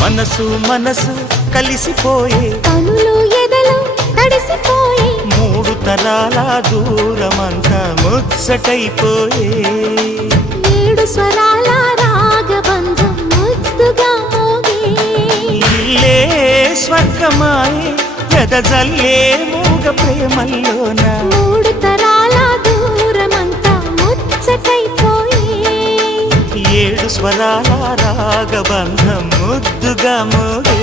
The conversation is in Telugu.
మనసు మనసు కలిసిపోయే కనులు ఎదలు తడిసిపోయే మూడు తరాల దూరమంతా ముచ్చటైపోయే ఏడు స్వరాల రాగబంధం ముద్దుగా మోగే ఇల్లే స్వర్గమాయే ఎదజల్లే మూగ ప్రేమల్లోన మూడు తరాల దూరమంతా ముచ్చటైపోయే ఏడు స్వరాల రాగబంధం ముద్దుగా మోగే